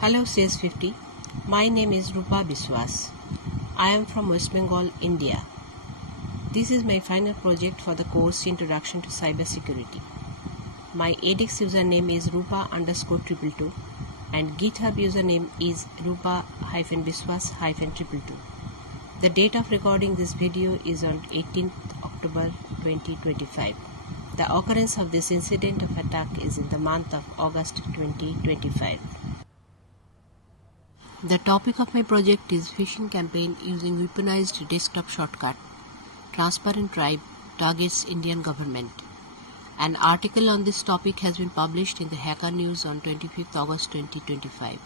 Hello CS50, my name is Rupa Biswas. I am from West Bengal, India. This is my final project for the course Introduction to Cybersecurity. My edX username is Rupa_222 and GitHub username is Rupa-Biswas-222. The date of recording this video is on 18th October 2025. The occurrence of this incident of attack is in the month of August 2025. The topic of my project is phishing campaign using weaponized desktop shortcut. Transparent tribe targets Indian government. An article on this topic has been published in the Hacker News on 25th August 2025.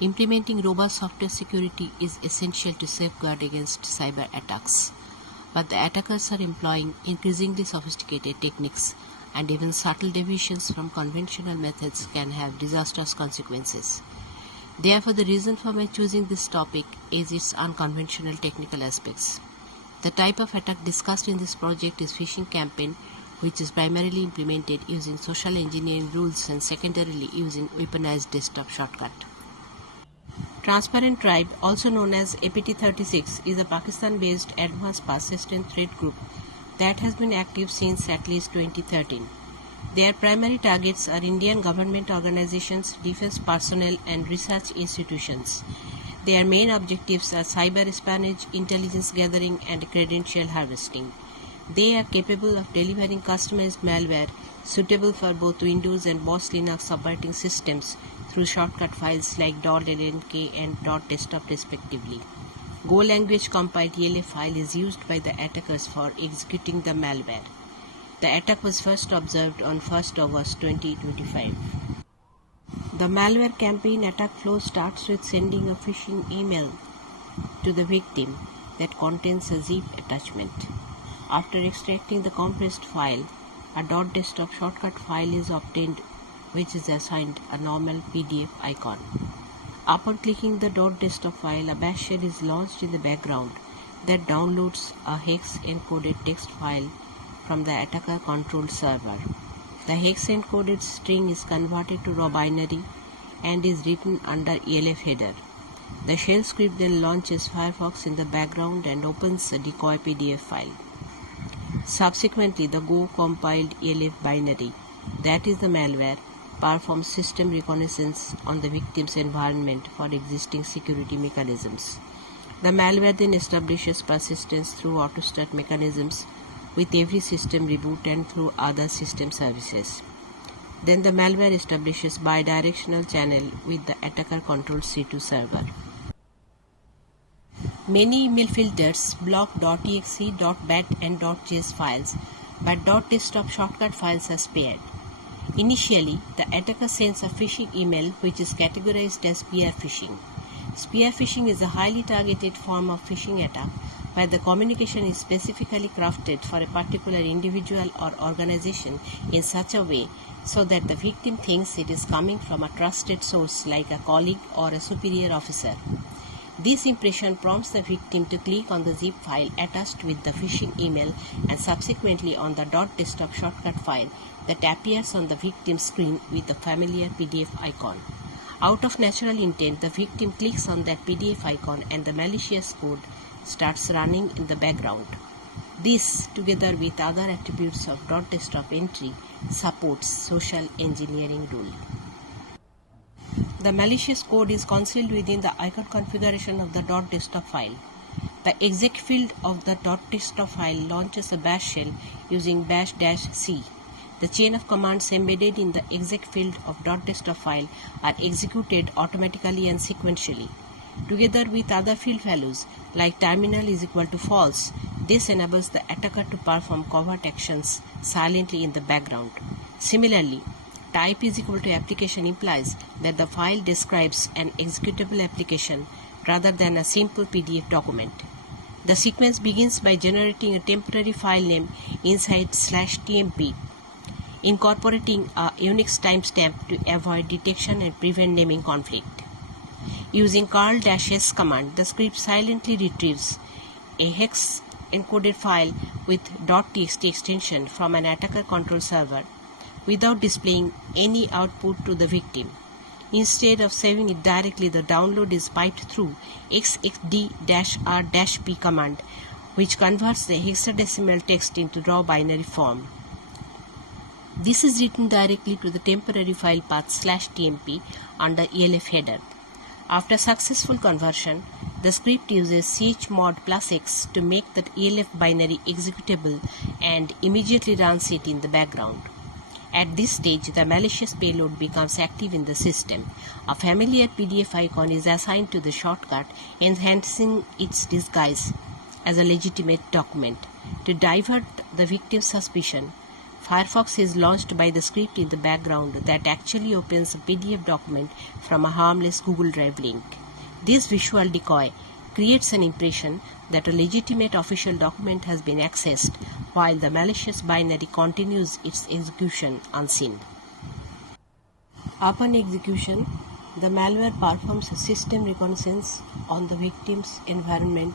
Implementing robust software security is essential to safeguard against cyber attacks. But the attackers are employing increasingly sophisticated techniques, and even subtle deviations from conventional methods can have disastrous consequences. Therefore, the reason for my choosing this topic is its unconventional technical aspects. The type of attack discussed in this project is phishing campaign, which is primarily implemented using social engineering rules and secondarily using weaponized desktop shortcut. Transparent Tribe, also known as APT36, is a Pakistan-based advanced persistent threat group that has been active since at least 2013. Their primary targets are Indian government organizations, defense personnel, and research institutions. Their main objectives are cyber espionage, intelligence gathering, and credential harvesting. They are capable of delivering customized malware suitable for both Windows and Boss Linux operating systems through shortcut files like .lnk and .desktop respectively. Go language compiled ELF file is used by the attackers for executing the malware. The attack was first observed on 1st August 2025. The malware campaign attack flow starts with sending a phishing email to the victim that contains a zip attachment. After extracting the compressed file, a .desktop shortcut file is obtained which is assigned a normal PDF icon. Upon clicking the .desktop file, a bash shell is launched in the background that downloads a hex-encoded text file from the attacker-controlled server. The hex-encoded string is converted to raw binary and is written under ELF header. The shell script then launches Firefox in the background and opens a decoy PDF file. Subsequently, the Go compiled ELF binary, that is the malware, performs system reconnaissance on the victim's environment for existing security mechanisms. The malware then establishes persistence through autostart mechanisms with every system reboot and through other system services. Then the malware establishes bidirectional channel with the attacker-controlled C2 server. Many email filters block .exe, .bat and .js files, but .desktop shortcut files are spared. Initially, the attacker sends a phishing email which is categorized as spear phishing. Spear phishing is a highly targeted form of phishing attack where the communication is specifically crafted for a particular individual or organization in such a way so that the victim thinks it is coming from a trusted source like a colleague or a superior officer. This impression prompts the victim to click on the zip file attached with the phishing email and subsequently on the .desktop shortcut file that appears on the victim's screen with the familiar PDF icon. Out of natural intent, the victim clicks on that PDF icon and the malicious code starts running in the background. This, together with other attributes of .desktop entry, supports social engineering rule. The malicious code is concealed within the icon configuration of the .desktop file. The exec field of the .desktop file launches a bash shell using bash-c. The chain of commands embedded in the exec field of .desktop file are executed automatically and sequentially. Together with other field values like terminal is equal to false, this enables the attacker to perform covert actions silently in the background. Similarly, type is equal to application implies that the file describes an executable application rather than a simple PDF document. The sequence begins by generating a temporary file name inside /tmp, incorporating a Unix timestamp to avoid detection and prevent naming conflict. Using curl-s command, the script silently retrieves a hex-encoded file with .txt extension from an attacker control server without displaying any output to the victim. Instead of saving it directly, the download is piped through xxd-r-p command, which converts the hexadecimal text into raw binary form. This is written directly to the temporary file path /tmp under ELF header. After successful conversion, the script uses chmod +x to make the ELF binary executable and immediately runs it in the background. At this stage, the malicious payload becomes active in the system. A familiar PDF icon is assigned to the shortcut, enhancing its disguise as a legitimate document. To divert the victim's suspicion, Firefox is launched by the script in the background that actually opens a PDF document from a harmless Google Drive link. This visual decoy creates an impression that a legitimate official document has been accessed while the malicious binary continues its execution unseen. Upon execution, the malware performs a system reconnaissance on the victim's environment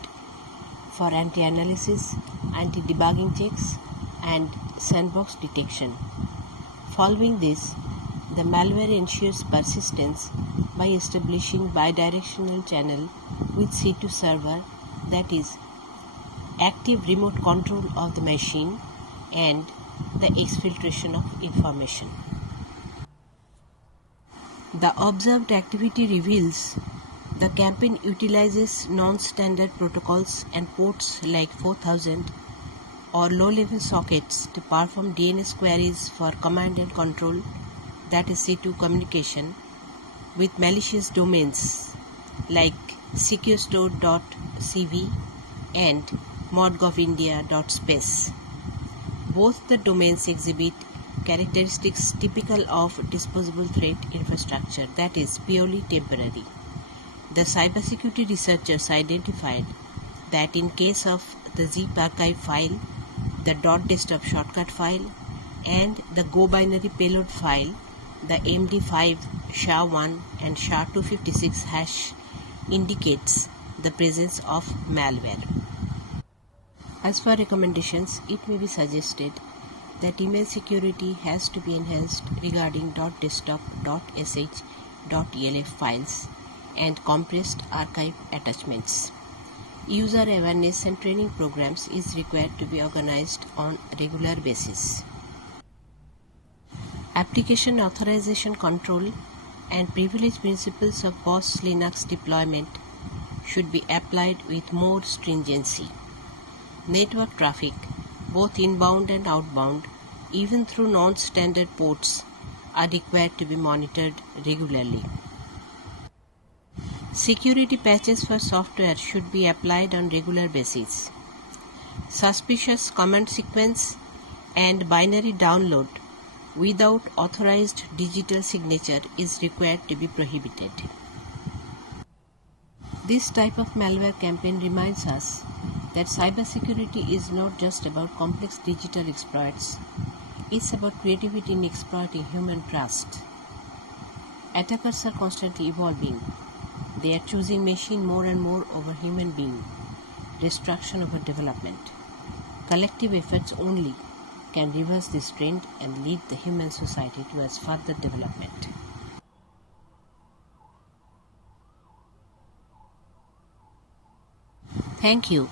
for anti-analysis, anti-debugging checks, and sandbox detection. Following this, the malware ensures persistence by establishing bidirectional channel with C2 server, that is, active remote control of the machine and the exfiltration of information. The observed activity reveals the campaign utilizes non-standard protocols and ports like 4000 or low-level sockets to perform DNS queries for command and control, that is C2 communication, with malicious domains like securestore.cv and modgovindia.space. Both the domains exhibit characteristics typical of disposable threat infrastructure, that is purely temporary. The cybersecurity researchers identified that in case of the zip archive file, the .desktop shortcut file, and the Go binary payload file, the MD5, SHA-1 and SHA-256 hash indicates the presence of malware. As for recommendations, it may be suggested that email security has to be enhanced regarding .desktop, .sh, .elf files and compressed archive attachments. User awareness and training programs is required to be organized on a regular basis. Application authorization control and privilege principles of POS Linux deployment should be applied with more stringency. Network traffic, both inbound and outbound, even through non-standard ports, are required to be monitored regularly. Security patches for software should be applied on regular basis. Suspicious command sequence and binary download without authorized digital signature is required to be prohibited. This type of malware campaign reminds us that cybersecurity is not just about complex digital exploits, it's about creativity in exploiting human trust. Attackers are constantly evolving. They are choosing machine more and more over human being, destruction over development. Collective efforts only can reverse this trend and lead the human society towards further development. Thank you.